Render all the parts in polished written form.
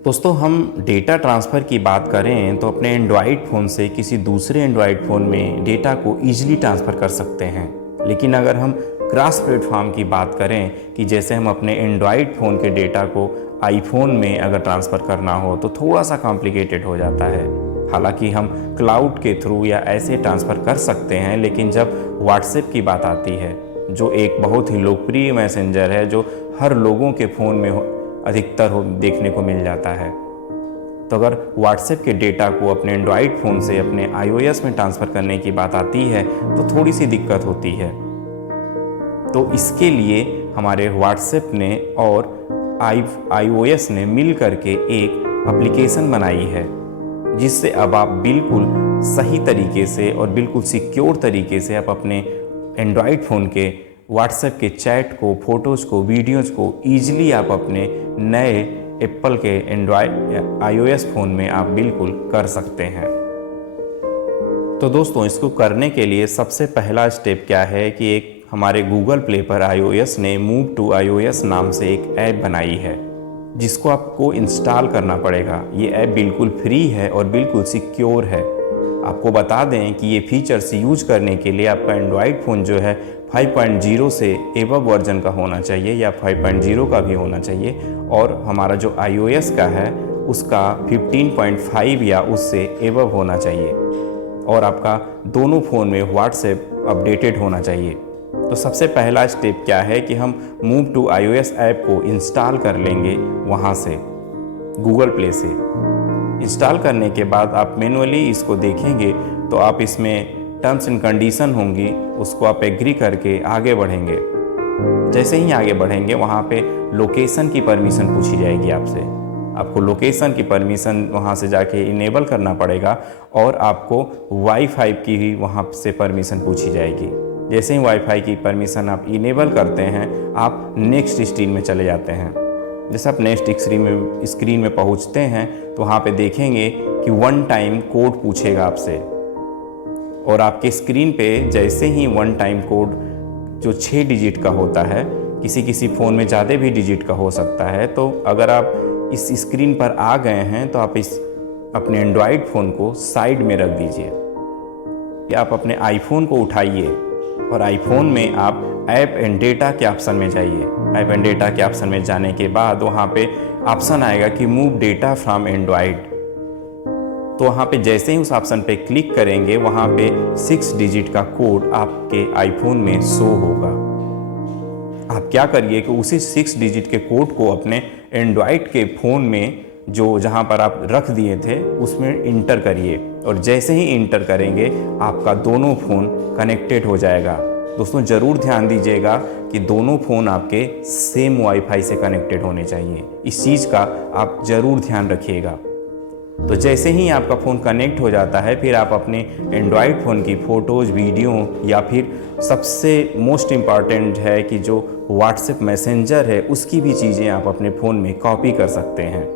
दोस्तों, हम data transfer की बात करें तो अपने एंड्रॉयड फ़ोन से किसी दूसरे एंड्रॉयड फ़ोन में डेटा को ईज़िली ट्रांसफ़र कर सकते हैं। लेकिन अगर हम क्रॉस प्लेटफ़ॉर्म की बात करें कि जैसे हम अपने एंड्रॉयड फ़ोन के डेटा को आईफ़ोन में अगर ट्रांसफ़र करना हो तो थोड़ा-सा कॉम्प्लिकेटेड हो जाता है। हालाँकि हम क्लाउड के थ्रू या ऐसे ट्रांसफ़र कर सकते हैं, लेकिन जब व्हाट्सएप की बात आती है, जो एक बहुत ही लोकप्रिय मैसेंजर है, जो हर लोगों के फ़ोन में अधिकतर देखने को मिल जाता है। तो अगर व्हाट्सएप के डेटा को अपने एंड्रॉयड फ़ोन से अपने आईओएस में ट्रांसफ़र करने की बात आती है तो थोड़ी सी दिक्कत होती है। तो इसके लिए हमारे व्हाट्सएप ने और आईओएस ने मिल करके एक एप्लीकेशन बनाई है, जिससे अब आप बिल्कुल सही तरीके से और बिल्कुल सिक्योर तरीके से आप अपने एंड्रॉयड फ़ोन के व्हाट्सएप के चैट को, फ़ोटोज़ को, वीडियोज़ को ईज़िली आप अपने नए एप्पल के एंड्रॉयड आईओएस फ़ोन में आप बिल्कुल कर सकते हैं। तो दोस्तों, इसको करने के लिए सबसे पहला स्टेप क्या है कि एक हमारे गूगल प्ले पर आईओएस ने मूव टू आईओएस नाम से एक ऐप बनाई है, जिसको आपको इंस्टॉल करना पड़ेगा। ये ऐप बिल्कुल फ्री है और बिल्कुल सिक्योर है। आपको बता दें कि ये फीचर्स यूज करने के लिए आपका एंड्रॉयड फ़ोन जो है 5.0 से एबव वर्जन का होना चाहिए या 5.0 का भी होना चाहिए, और हमारा जो iOS का है उसका 15.5 या उससे एबव होना चाहिए, और आपका दोनों फ़ोन में व्हाट्सएप अपडेटेड होना चाहिए। तो सबसे पहला स्टेप क्या है कि हम मूव टू iOS ऐप को इंस्टॉल कर लेंगे वहाँ से, गूगल प्ले से। इंस्टॉल करने के बाद आप मैनुअली इसको देखेंगे तो आप इसमें टर्म्स एंड कंडीशन होंगी, उसको आप एग्री करके आगे बढ़ेंगे। जैसे ही आगे बढ़ेंगे वहाँ पे लोकेशन की परमिशन पूछी जाएगी आपसे। आपको लोकेशन की परमिशन वहाँ से जाके इनेबल करना पड़ेगा, और आपको वाईफाई की भी वहाँ से परमिशन पूछी जाएगी। जैसे ही वाईफाई की परमिशन आप इनेबल करते हैं, आप नेक्स्ट स्क्रीन में चले जाते हैं। जैसे आप नेक्स्ट स्क्रीन में पहुँचते हैं तो वहाँ पे देखेंगे कि 1 टाइम कोड पूछेगा आपसे, और आपके स्क्रीन पे जैसे ही 1 टाइम कोड जो 6 डिजिट का होता है, किसी फ़ोन में ज़्यादा भी डिजिट का हो सकता है, तो अगर आप इस स्क्रीन पर आ गए हैं तो आप इस अपने एंड्रॉयड फ़ोन को साइड में रख दीजिए, या आप अपने आईफोन को उठाइए और आईफोन में आप ऐप एंड डेटा के ऑप्शन में जाइए। ऐप एंड डेटा के ऑप्शन में जाने के बाद वहाँ पे ऑप्शन आएगा कि मूव डेटा फ्रॉम एंड्रॉयड। तो वहाँ पे जैसे ही उस ऑप्शन पे क्लिक करेंगे, वहाँ पे 6 डिजिट का कोड आपके आईफोन में शो होगा। आप क्या करिए कि उसी 6 डिजिट के कोड को अपने एंड्रॉयड के फ़ोन में जो जहाँ पर आप रख दिए थे उसमें इंटर करिए, और जैसे ही इंटर करेंगे आपका दोनों फ़ोन कनेक्टेड हो जाएगा। दोस्तों, ज़रूर ध्यान दीजिएगा कि दोनों फ़ोन आपके सेम वाईफाई से कनेक्टेड होने चाहिए। इस चीज़ का आप ज़रूर ध्यान रखिएगा। तो जैसे ही आपका फ़ोन कनेक्ट हो जाता है, फिर आप अपने एंड्रॉयड फ़ोन की फ़ोटोज़, वीडियो, या फिर सबसे मोस्ट इम्पॉर्टेंट है कि जो व्हाट्सएप मैसेंजर है उसकी भी चीज़ें आप अपने फ़ोन में कॉपी कर सकते हैं।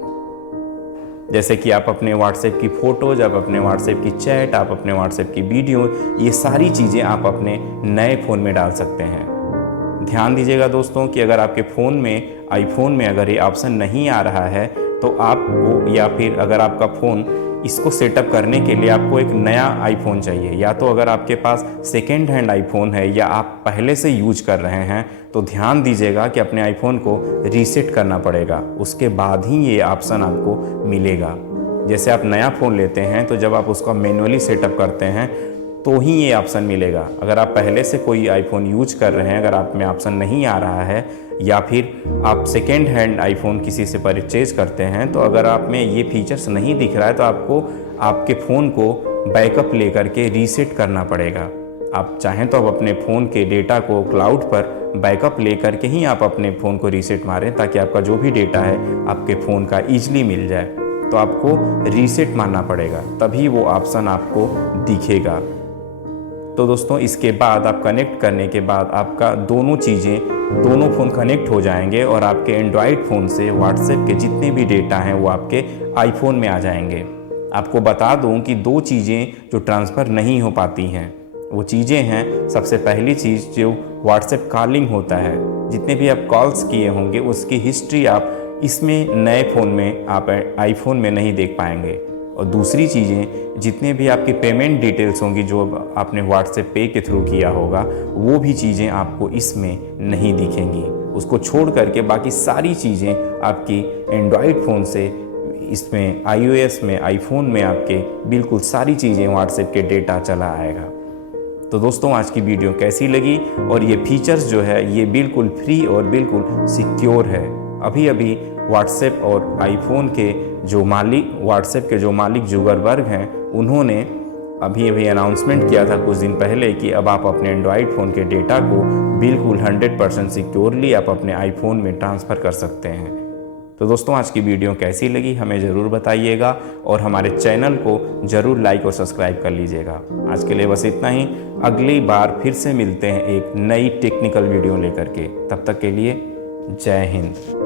जैसे कि आप अपने व्हाट्सएप की फ़ोटोज़, आप अपने व्हाट्सएप की चैट, आप अपने व्हाट्सएप की वीडियो, ये सारी चीज़ें आप अपने नए फ़ोन में डाल सकते हैं। ध्यान दीजिएगा दोस्तों कि अगर आपके फ़ोन में, आईफोन में अगर ये ऑप्शन नहीं आ रहा है तो आपको, या फिर अगर आपका फ़ोन इसको सेटअप करने के लिए आपको एक नया आईफोन चाहिए, या तो अगर आपके पास सेकेंड हैंड आईफोन है या आप पहले से यूज कर रहे हैं, तो ध्यान दीजिएगा कि अपने आईफोन को रीसेट करना पड़ेगा। उसके बाद ही ये ऑप्शन आपको मिलेगा। जैसे आप नया फ़ोन लेते हैं तो जब आप उसका मैनुअली सेटअप करते हैं तो ही ये ऑप्शन मिलेगा। अगर आप पहले से कोई आईफोन यूज कर रहे हैं, अगर आप में ऑप्शन नहीं आ रहा है, या फिर आप सेकेंड हैंड आईफोन किसी से परचेज करते हैं, तो अगर आप में ये फीचर्स नहीं दिख रहा है तो आपको आपके फ़ोन को बैकअप लेकर के रीसेट करना पड़ेगा। आप चाहें तो आप अपने फ़ोन के डेटा को क्लाउड पर बैकअप ले करके ही आप अपने फ़ोन को रीसेट मारें, ताकि आपका जो भी डेटा है आपके फ़ोन का ईजिली मिल जाए। तो आपको रीसेट मारना पड़ेगा, तभी वो ऑप्शन आपको दिखेगा। तो दोस्तों, इसके बाद आप कनेक्ट करने के बाद आपका दोनों फ़ोन कनेक्ट हो जाएंगे, और आपके एंड्रॉयड फ़ोन से व्हाट्सएप के जितने भी डेटा हैं वो आपके आईफोन में आ जाएंगे। आपको बता दूं कि 2 चीज़ें जो ट्रांसफ़र नहीं हो पाती हैं, वो चीज़ें हैं, सबसे पहली चीज़ जो व्हाट्सएप कॉलिंग होता है, जितने भी आप कॉल्स किए होंगे उसकी हिस्ट्री आप इसमें नए फ़ोन में आप आईफोन में नहीं देख पाएंगे। और दूसरी चीज़ें, जितने भी आपकी पेमेंट डिटेल्स होंगी जो आपने व्हाट्सएप पे के थ्रू किया होगा, वो भी चीज़ें आपको इसमें नहीं दिखेंगी। उसको छोड़ करके बाकी सारी चीज़ें आपकी एंड्रॉयड फ़ोन से इसमें iOS में, आईफोन में आपके बिल्कुल सारी चीज़ें व्हाट्सएप के डेटा चला आएगा। तो दोस्तों, आज की वीडियो कैसी लगी? और ये फीचर्स जो है ये बिल्कुल फ्री और बिल्कुल सिक्योर है। अभी अभी व्हाट्सएप और आईफोन के व्हाट्सएप के जो मालिक जुगरबर्ग हैं, उन्होंने अभी अभी अनाउंसमेंट किया था कुछ दिन पहले कि अब आप अपने एंड्रॉयड फ़ोन के डेटा को बिल्कुल 100% सिक्योरली आप अपने आईफोन में ट्रांसफ़र कर सकते हैं। तो दोस्तों, आज की वीडियो कैसी लगी हमें ज़रूर बताइएगा और हमारे चैनल को ज़रूर लाइक और सब्सक्राइब कर लीजिएगा। आज के लिए बस इतना ही। अगली बार फिर से मिलते हैं एक नई टेक्निकल वीडियो लेकर के। तब तक के लिए जय हिंद।